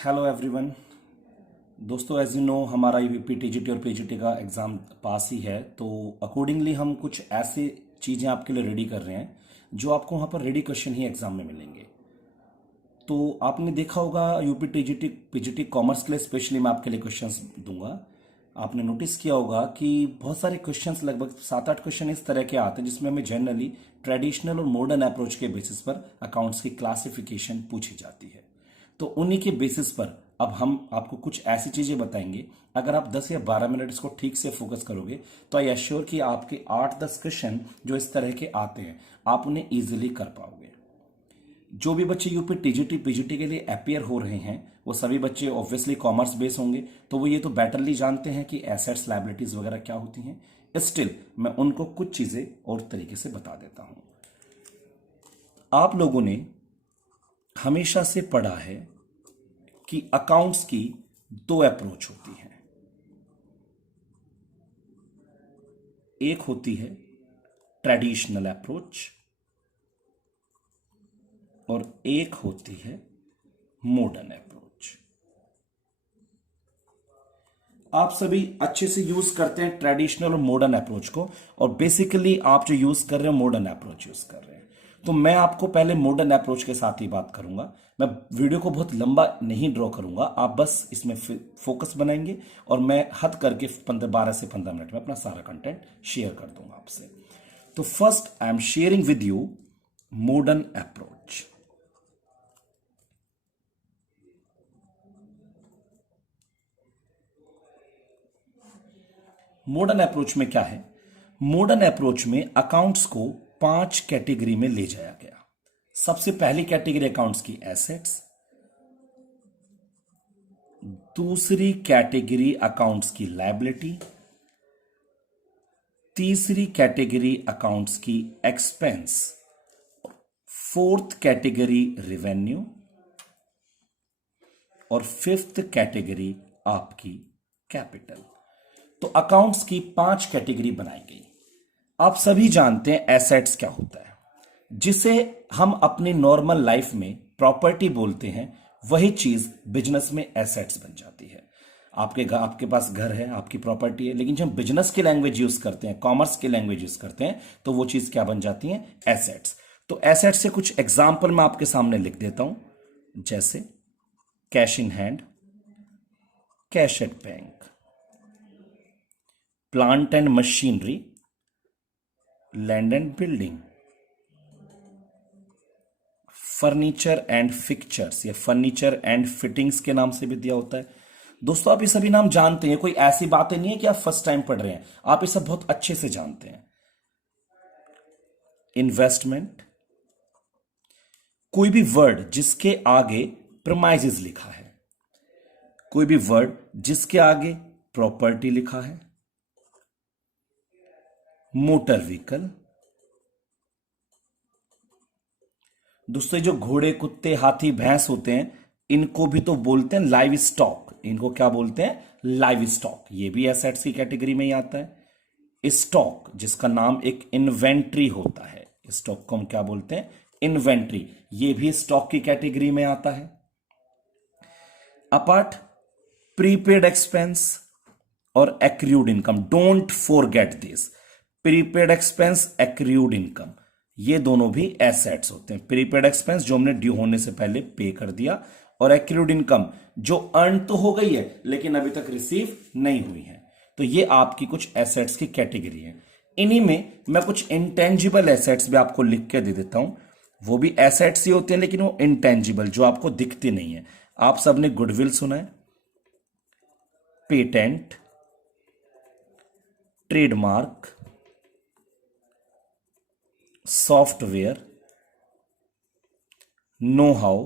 Hello everyone. दोस्तों, as you know हमारा UP TGT और पीजीटी का एग्ज़ाम पास ही है, तो अकॉर्डिंगली हम कुछ ऐसी चीज़ें आपके लिए रेडी कर रहे हैं जो आपको वहाँ पर रेडी क्वेश्चन ही एग्ज़ाम में मिलेंगे। तो आपने देखा होगा यूपी टीजीटी पीजीटी कॉमर्स के लिए स्पेशली मैं आपके लिए क्वेश्चंस दूंगा। आपने नोटिस किया होगा कि बहुत सारे क्वेश्चंस, लगभग 7-8 क्वेश्चन इस तरह के आते हैं जिसमें हमें जनरली ट्रेडिशनल और मॉडर्न अप्रोच के बेसिस पर अकाउंट्स की क्लासिफिकेशन पूछी जाती है। तो उन्हीं के बेसिस पर अब हम आपको कुछ ऐसी चीजें बताएंगे, अगर आप 10 या 12 मिनट इसको ठीक से फोकस करोगे तो आई एश्योर कि आपके 8-10 क्वेश्चन जो इस तरह के आते हैं आप उन्हें इजीली कर पाओगे। जो भी बच्चे यूपी टीजीटी पीजीटी के लिए अपियर हो रहे हैं वो सभी बच्चे ऑब्वियसली कॉमर्स बेस होंगे, तो वो ये तो बेटरली जानते हैं कि एसेट्स लायबिलिटीज वगैरह क्या होती हैं। स्टिल मैं उनको कुछ चीजें और तरीके से बता देता हूं। आप लोगों ने हमेशा से पढ़ा है कि अकाउंट्स की दो अप्रोच होती हैं। एक होती है ट्रेडिशनल अप्रोच और एक होती है मॉडर्न अप्रोच। आप सभी अच्छे से यूज करते हैं ट्रेडिशनल और मॉडर्न अप्रोच को, और बेसिकली आप जो यूज कर रहे हो मॉडर्न अप्रोच यूज कर रहे हैं। तो मैं आपको पहले मॉडर्न अप्रोच के साथ ही बात करूंगा। मैं वीडियो को बहुत लंबा नहीं ड्रॉ करूंगा, आप बस इसमें फोकस बनाएंगे और मैं हद करके 12 से 15 मिनट में अपना सारा कंटेंट शेयर कर दूंगा आपसे। तो first I am sharing with you modern approach. Modern approach में क्या है? मॉडर्न अप्रोच में अकाउंट्स को 5 कैटेगरी में ले जाया गया। सबसे पहली कैटेगरी अकाउंट्स की एसेट्स, दूसरी कैटेगरी अकाउंट्स की लायबिलिटी, तीसरी कैटेगरी अकाउंट्स की एक्सपेंस, फोर्थ कैटेगरी रेवेन्यू और फिफ्थ कैटेगरी आपकी कैपिटल। तो अकाउंट्स की 5 कैटेगरी बनाई गई। आप सभी जानते हैं एसेट्स क्या होता है, जिसे हम अपनी नॉर्मल लाइफ में प्रॉपर्टी बोलते हैं, वही चीज बिजनेस में एसेट्स बन जाती है। आपके पास घर है, आपकी प्रॉपर्टी है, लेकिन जब हम बिजनेस की लैंग्वेज यूज करते हैं, कॉमर्स की लैंग्वेज यूज करते हैं, तो वो चीज क्या बन जाती है? एसेट्स। तो एसेट्स से कुछ एग्जाम्पल मैं आपके सामने लिख देता हूं, जैसे cash in hand, cash at bank, plant and machinery, land and building, furniture and fixtures या फर्नीचर एंड फिटिंग्स के नाम से भी दिया होता है। दोस्तों, आप ये सभी नाम जानते हैं, कोई ऐसी बातें नहीं है कि आप फर्स्ट टाइम पढ़ रहे हैं, आप ये सब बहुत अच्छे से जानते हैं। इन्वेस्टमेंट, कोई भी वर्ड जिसके आगे प्रीमाइसेस लिखा है, कोई भी वर्ड जिसके आगे प्रॉपर्टी लिखा है। मोटर व्हीकल, दोस्तों जो घोड़े, कुत्ते, हाथी, भैंस होते हैं, इनको भी तो बोलते हैं लाइव स्टॉक। इनको क्या बोलते हैं? Live stock. ये भी एसेट्स की कैटेगरी में ही आता है। स्टॉक, जिसका नाम एक इन्वेंट्री होता है, स्टॉक को हम क्या बोलते हैं? इन्वेंट्री। ये भी स्टॉक की कैटेगरी में आता है। अपार्ट प्रीपेड एक्सपेंस और accrued income, don't forget this. Prepaid expense, accrued income, ये दोनों भी एसेट्स होते हैं। प्रीपेड एक्सपेंस जो हमने ड्यू होने से पहले पे कर दिया, और एक्रूड इनकम जो अर्न तो हो गई है लेकिन अभी तक रिसीव नहीं हुई है। तो ये आपकी कुछ एसेट्स की कैटेगरी है। इन्हीं में मैं कुछ इंटेंजिबल एसेट्स भी आपको लिख के दे देता हूं। वो भी एसेट्स ही होते हैं, लेकिन वो इंटेंजिबल, जो आपको दिखते नहीं है। आप सबने गुडविल सुना है, patent, trademark, software, know how,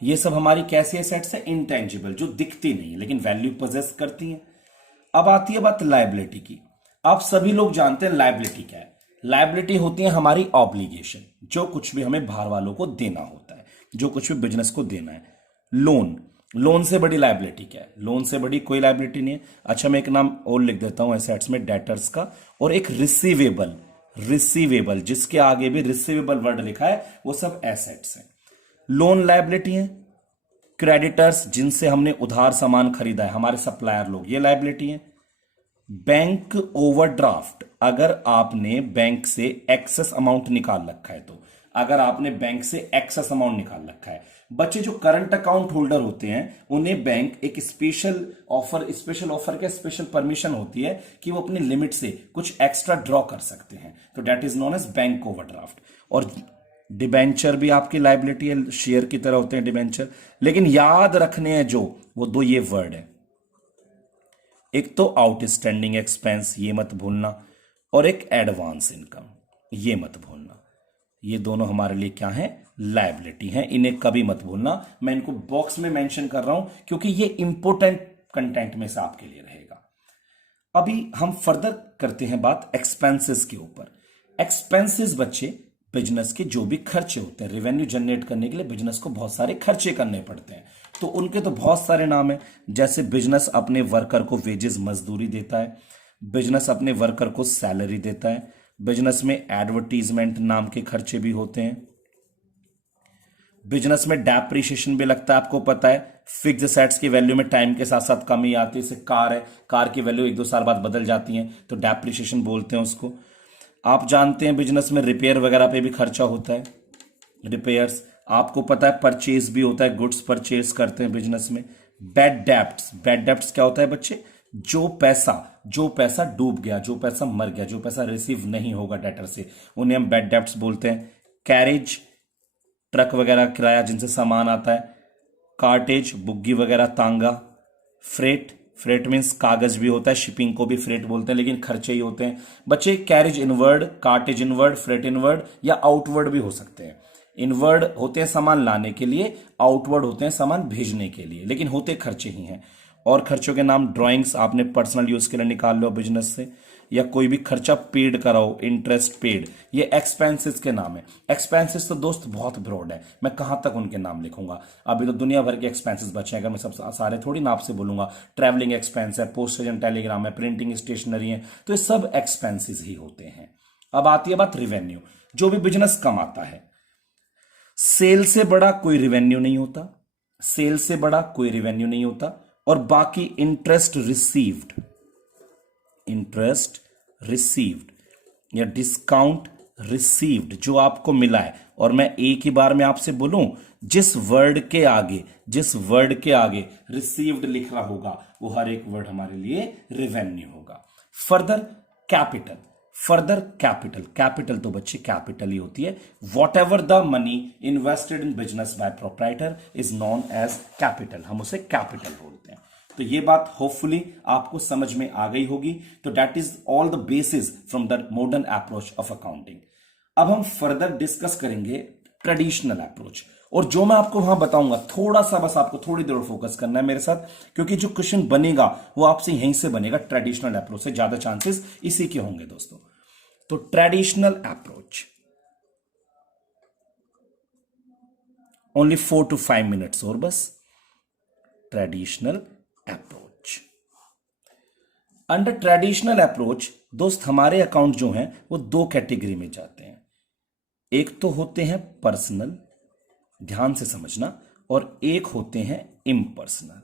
ये सब हमारी कैसी एसेट्स है? इंटेंजिबल, जो दिखती नहीं है लेकिन वैल्यू पोजेस करती हैं। अब आती है बात लायबिलिटी की। आप सभी लोग जानते हैं लायबिलिटी क्या है। लायबिलिटी होती है हमारी ऑब्लिगेशन, जो कुछ भी हमें बाहर वालों को देना होता है, जो कुछ भी बिजनेस को देना है। लोन, लोन से बड़ी लायबिलिटी क्या है? लोन से बड़ी कोई लायबिलिटी नहीं है। अच्छा, मैं एक नाम और लिख देता हूं एसेट्स में, डेटर्स का, और एक रिसीवेबल। रिसीवेबल, जिसके आगे भी रिसीवेबल वर्ड लिखा है, वो सब एसेट्स हैं। लोन लायबिलिटी है, क्रेडिटर्स जिनसे हमने उधार सामान खरीदा है, हमारे सप्लायर लोग, ये लायबिलिटी है। बैंक ओवरड्राफ्ट, अगर आपने बैंक से एक्सेस अमाउंट निकाल रखा है, तो अगर आपने बैंक से एक्सेस अमाउंट निकाल रखा है, बच्चे जो करंट अकाउंट होल्डर होते हैं उन्हें बैंक एक स्पेशल ऑफर क्या स्पेशल परमिशन होती है कि वो अपनी लिमिट से कुछ एक्स्ट्रा ड्रॉ कर सकते हैं, तो debt is known as bank overdraft. और डिबेंचर भी आपकी लायबिलिटी है, शेयर की तरह होते हैं डिबेंचर, लेकिन याद रखने हैं जो वो दो ये वर्ड है, एक तो आउटस्टैंडिंग एक्सपेंस, ये मत भूलना, और एक एडवांस इनकम, ये मत भूलना। ये दोनों हमारे लिए क्या है, लायबिलिटी है, इन्हें कभी मत भूलना। मैं इनको बॉक्स में मेंशन कर रहा हूं क्योंकि ये इंपॉर्टेंट कंटेंट में से आपके लिए रहेगा। अभी हम फर्दर करते हैं बात एक्सपेंसेस के ऊपर। एक्सपेंसेस बच्चे बिजनेस के जो भी खर्चे होते हैं, रेवेन्यू जनरेट करने के लिए बिजनेस को बहुत सारे खर्चे करने पड़ते हैं, तो उनके तो बहुत सारे नाम है। जैसे बिजनेस अपने वर्कर को वेजेस मजदूरी देता है, बिजनेस अपने वर्कर को सैलरी देता है, बिजनेस में एडवर्टीजमेंट नाम के खर्चे भी होते हैं, बिजनेस में डेप्रिसिएशन भी लगता है, आपको पता है फिक्स एसेट्स की वैल्यू में टाइम के साथ साथ कमी आती है, जैसे कार है, कार की वैल्यू 1-2 साल बाद बदल जाती है, तो डेप्रिसिएशन बोलते हैं उसको। आप जानते हैं बिजनेस में रिपेयर वगैरह पे भी खर्चा होता है, रिपेयर्स। आपको पता है परचेज भी होता है, गुड्स परचेज करते हैं बिजनेस में। बैड डेप्ट्स क्या होता है बच्चे, जो पैसा डूब गया, जो पैसा मर गया, जो पैसा रिसीव नहीं होगा डेटर से, उन्हें हम बैड डेप्ट्स बोलते हैं। कैरेज, ट्रक वगैरह किराया जिनसे सामान आता है, कार्टेज, बुग्गी वगैरह, तांगा। फ्रेट मीन्स कागज भी होता है, शिपिंग को भी फ्रेट बोलते हैं, लेकिन खर्चे ही होते हैं बच्चे। Carriage inward, cartage inward, freight inward या आउटवर्ड भी हो सकते हैं। इनवर्ड होते हैं सामान लाने के लिए, आउटवर्ड होते हैं सामान भेजने के लिए, लेकिन होते खर्चे ही हैं। और खर्चों के नाम, ड्राइंग्स आपने पर्सनल यूज के लिए निकाल लो बिजनेस से, या कोई भी खर्चा पेड कराओ, इंटरेस्ट पेड, ये एक्सपेंसेस के नाम है। एक्सपेंसेस तो दोस्त बहुत ब्रॉड है, मैं कहां तक उनके नाम लिखूंगा, अभी तो दुनिया भर के एक्सपेंसेस बचे हैं, अगर मैं सब सारे थोड़ी ना आपसे बोलूंगा। ट्रैवलिंग एक्सपेंस है, पोस्टेज एंड टेलीग्राम है, प्रिंटिंग स्टेशनरी है, तो ये सब एक्सपेंसेस ही होते हैं। अब आती है बात रिवेन्यू, जो भी बिजनेस कमाता है। सेल से बड़ा कोई रिवेन्यू नहीं होता, सेल से बड़ा कोई रिवेन्यू नहीं होता। और बाकी इंटरेस्ट रिसीव्ड या डिस्काउंट रिसीव्ड जो आपको मिला है, और मैं एक ही बार में आपसे बोलूं, जिस वर्ड के आगे रिसीव्ड लिख रहा होगा वो हर एक वर्ड हमारे लिए रिवेन्यू होगा। फर्दर कैपिटल तो बच्चे कैपिटल ही होती है। Whatever the money invested in business by proprietor is known as capital, हम उसे कैपिटल बोलते हैं। तो ये बात होपफुली आपको समझ में आ गई होगी। तो that is all the basis from the modern approach of accounting. अब हम फर्दर डिस्कस करेंगे ट्रेडिशनल अप्रोच, और जो मैं आपको वहां बताऊंगा, थोड़ा सा बस आपको थोड़ी देर फोकस करना है मेरे साथ, क्योंकि जो क्वेश्चन बनेगा वो आपसे यहीं से बनेगा, ट्रेडिशनल अप्रोच से ज्यादा चांसेस इसी के होंगे दोस्तों। तो traditional approach, only 4 to 5 minutes और बस। Traditional approach, under traditional approach दोस्त हमारे अकाउंट जो हैं वो 2 कैटेगरी में जाते हैं। एक तो होते हैं पर्सनल, ध्यान से समझना, और एक होते हैं इम्पर्सनल।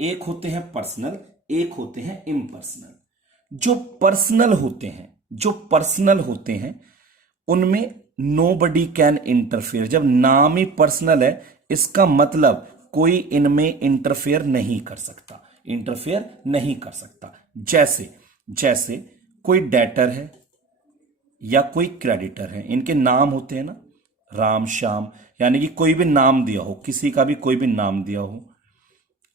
एक होते हैं पर्सनल, एक होते हैं इम्पर्सनल। जो पर्सनल होते हैं उनमें नोबडी कैन इंटरफेयर। जब नाम ही पर्सनल है, इसका मतलब कोई इनमें इंटरफेयर नहीं कर सकता। जैसे कोई डेटर है या कोई क्रेडिटर है, इनके नाम होते हैं ना, राम श्याम, यानी कि कोई भी नाम दिया हो, किसी का भी कोई भी नाम दिया हो।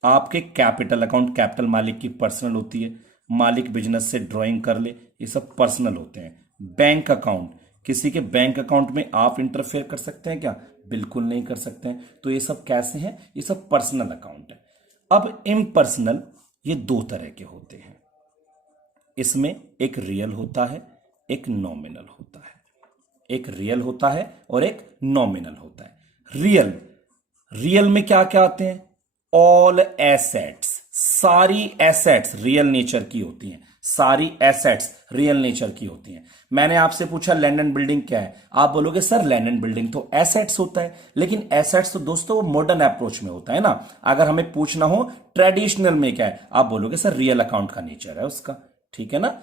आपके कैपिटल अकाउंट, कैपिटल मालिक की पर्सनल होती है, मालिक बिजनेस से ड्राइंग कर ले, ये सब पर्सनल होते हैं। बैंक अकाउंट, किसी के बैंक अकाउंट में आप इंटरफेयर कर सकते हैं क्या? बिल्कुल नहीं कर सकते हैं। तो ये सब कैसे हैं? ये सब पर्सनल अकाउंट है। अब इम्पर्सनल, ये 2 तरह के होते हैं। इसमें एक रियल होता है, एक नॉमिनल होता है। एक रियल होता है और एक नॉमिनल होता है। रियल में क्या क्या आते हैं? ऑल एसेट्स, सारी एसेट्स रियल नेचर की होती हैं, सारी एसेट्स रियल नेचर की होती हैं। मैंने आपसे पूछा लैंड एंड बिल्डिंग क्या है, आप बोलोगे सर लैंड एंड बिल्डिंग तो एसेट्स होता है, लेकिन एसेट्स तो दोस्तों वो मॉडर्न अप्रोच में होता है ना। अगर हमें पूछना हो ट्रेडिशनल में क्या है, आप बोलोगे सर रियल अकाउंट का नेचर है उसका, ठीक है ना।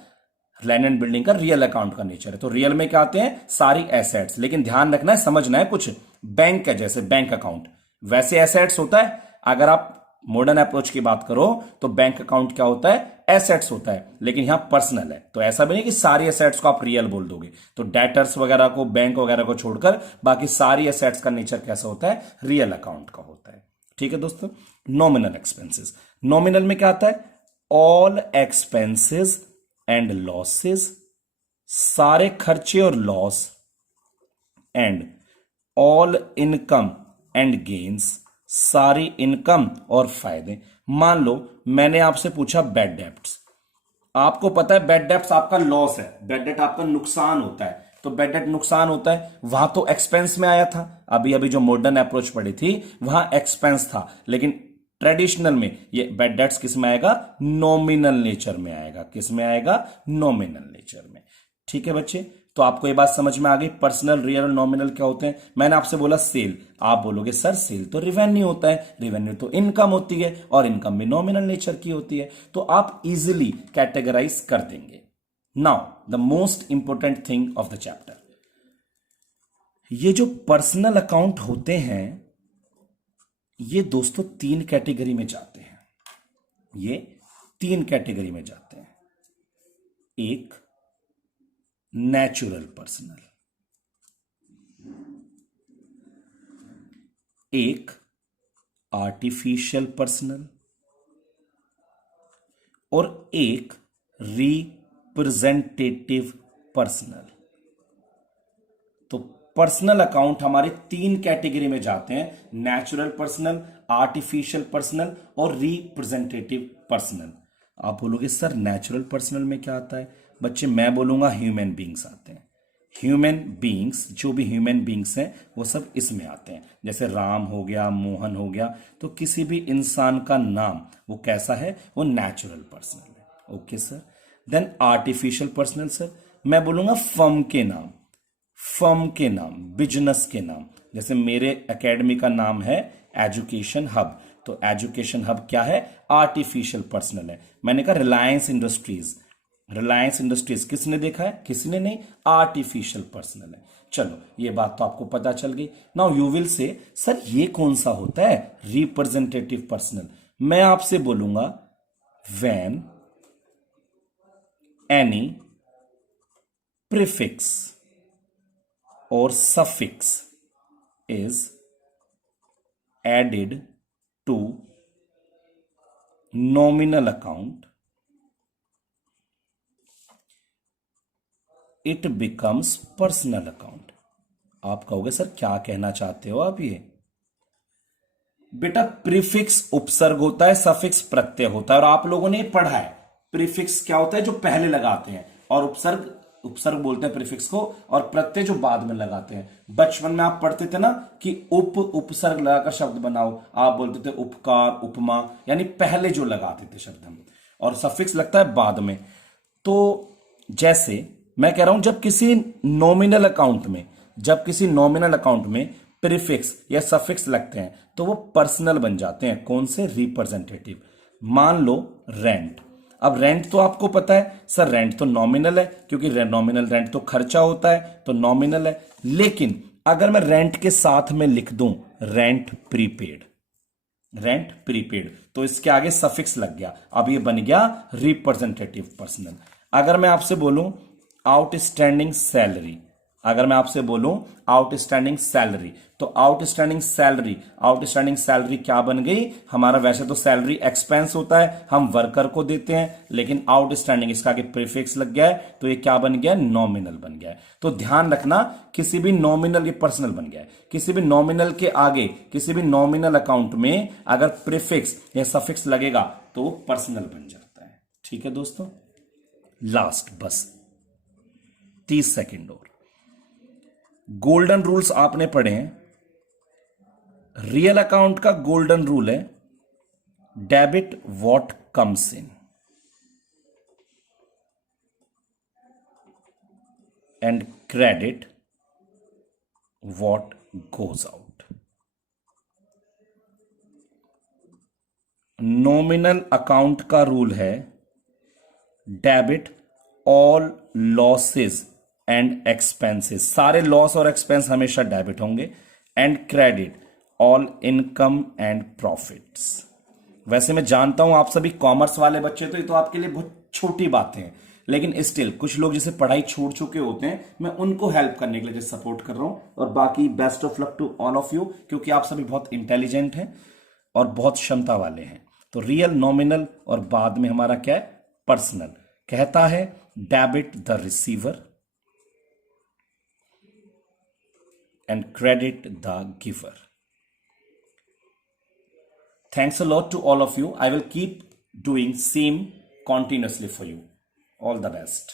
लैंड एंड बिल्डिंग का रियल अकाउंट का नेचर है। तो रियल में क्या आते हैं, सारी एसेट्स, लेकिन ध्यान रखना है, समझना है कुछ। बैंक है जैसे बैंक अकाउंट, वैसे एसेट्स होता है। अगर आप मॉडर्न अप्रोच की बात करो तो बैंक अकाउंट क्या होता है, एसेट्स होता है, लेकिन यहां पर्सनल है। तो ऐसा भी नहीं कि सारी एसेट्स को आप रियल बोल दोगे। तो डेटर्स वगैरह को, बैंक वगैरह को छोड़कर बाकी सारी एसेट्स का नेचर कैसा होता है, रियल अकाउंट का होता है। ठीक है दोस्तों। नॉमिनल एक्सपेंसेस, नॉमिनल में क्या आता है, ऑल एक्सपेंसेस एंड लॉसेस, सारे खर्चे और loss, and all income and gains, सारी इनकम और फायदे। मान लो मैंने आपसे पूछा बैड डेब्ट्स, आपको पता है बैड डेब्ट्स आपका लॉस है, बैड डेट आपका नुकसान होता है। तो बैड डेट नुकसान होता है, वहां तो एक्सपेंस में आया था, अभी अभी जो मॉडर्न अप्रोच पड़ी थी वहां एक्सपेंस था, लेकिन ट्रेडिशनल में ये बैड डेट्स किस में आएगा, नॉमिनल नेचर में आएगा। किस में आएगा, नॉमिनल नेचर में। ठीक है बच्चे, तो आपको ये बात समझ में आ गई, पर्सनल, रियल और नॉमिनल क्या होते हैं। मैंने आपसे बोला सेल, आप बोलोगे सर सेल तो रिवेन्यू होता है, रिवेन्यू तो इनकम होती है, और इनकम भी नॉमिनल नेचर की होती है। तो आप इजीली कैटेगराइज कर देंगे। Now the most important thing of the chapter, ये जो पर्सनल अकाउंट होते हैं ये दोस्तों तीन कैटेगरी में जाते हैं। ये तीन कैटेगरी में जाते हैं। एक नेचुरल पर्सनल, एक आर्टिफिशियल पर्सनल, और एक रिप्रेजेंटेटिव पर्सनल। तो पर्सनल अकाउंट हमारे तीन कैटेगरी में जाते हैं, नेचुरल पर्सनल, आर्टिफिशियल पर्सनल और रिप्रेजेंटेटिव पर्सनल। आप बोलोगे सर नेचुरल पर्सनल में क्या आता है, बच्चे मैं बोलूंगा ह्यूमन बींग्स आते हैं। ह्यूमन बींग्स, जो भी ह्यूमन बींग्स हैं वो सब इसमें आते हैं। जैसे राम हो गया, मोहन हो गया, तो किसी भी इंसान का नाम वो कैसा है, वो नेचुरल पर्सनल है। Okay sir. Then artificial personal sir, मैं बोलूंगा फर्म के नाम, फर्म के नाम, बिजनेस के नाम। जैसे मेरे एकेडमी का नाम है एजुकेशन हब, तो एजुकेशन हब क्या है, आर्टिफिशियल पर्सनल है। मैंने कहा रिलायंस इंडस्ट्रीज, रिलायंस इंडस्ट्रीज किसने देखा है, किसी ने नहीं, आर्टिफिशियल पर्सनल है। चलो ये बात तो आपको पता चल गई। Now you will say sir ये कौन सा होता है, रिप्रेजेंटेटिव पर्सनल। मैं आपसे बोलूंगा when any prefix or suffix is added to nominal account, it becomes personal account। आप कहोगे सर क्या कहना चाहते हो आप, ये बेटा प्रीफिक्स उपसर्ग होता है, सफिक्स प्रत्यय होता है, और आप लोगों ने पढ़ा है प्रीफिक्स क्या होता है, जो पहले लगाते हैं, और उपसर्ग, उपसर्ग बोलते हैं प्रीफिक्स को, और प्रत्यय जो बाद में लगाते हैं। बचपन में आप पढ़ते थे ना कि उपसर्ग लगाकर शब्द बनाओ, आप बोलते थे उपकार, उपमा, यानी पहले जो लगाते थे शब्द हम, और सफिक्स लगता है बाद में। तो जैसे मैं कह रहा हूं जब किसी नॉमिनल अकाउंट में, जब किसी नॉमिनल अकाउंट में प्रीफिक्स या सफिक्स लगते हैं तो वो पर्सनल बन जाते हैं। कौन से, रिप्रेजेंटेटिव। मान लो रेंट, अब रेंट तो आपको पता है सर, रेंट तो नॉमिनल है, क्योंकि नॉमिनल रेंट तो खर्चा होता है, तो नॉमिनल है। लेकिन अगर मैं रेंट के साथ में लिख दूं रेंट प्रीपेड, रेंट प्रीपेड, तो इसके आगे सफिक्स लग गया, अब ये बन गया रिप्रेजेंटेटिव पर्सनल। अगर मैं आपसे बोलूं आउटस्टैंडिंग सैलरी, अगर मैं आपसे बोलूं आउटस्टैंडिंग सैलरी, तो आउटस्टैंडिंग सैलरी, आउटस्टैंडिंग सैलरी क्या बन गई हमारा, वैसे तो सैलरी एक्सपेंस होता है, हम वर्कर को देते हैं, लेकिन आउटस्टैंडिंग इसका आगे प्रीफिक्स लग गया है, तो ये क्या बन गया, नॉमिनल बन गया है। तो ध्यान रखना, किसी भी नॉमिनल, ये पर्सनल बन गया है, किसी भी नॉमिनल के आगे, किसी भी नॉमिनल अकाउंट में अगर प्रीफिक्स या सफिक्स लगेगा तो वो पर्सनल बन जाता है। ठीक है दोस्तों, लास्ट बस 30 सेकेंड और। गोल्डन रूल्स आपने पढ़े हैं, रियल अकाउंट का गोल्डन रूल है debit what comes in, and credit what goes out. Nominal account का रूल है debit all losses and expenses, सारे लॉस और एक्सपेंस हमेशा डेबिट होंगे, and credit all income and profits. वैसे मैं जानता हूं आप सभी कॉमर्स वाले बच्चे, तो ये तो आपके लिए बहुत छोटी बातें हैं, लेकिन स्टिल कुछ लोग जैसे पढ़ाई छोड़ चुके होते हैं, मैं उनको हेल्प करने के लिए सपोर्ट कर रहा हूं। और बाकी best of luck to all of you, क्योंकि आप सभी बहुत इंटेलिजेंट हैं और बहुत क्षमता वाले हैं। तो रियल, नॉमिनल और बाद में हमारा क्या है, पर्सनल। कहता है debit the receiver and credit the giver. Thanks a lot to all of you. I will keep doing same continuously for you. All the best.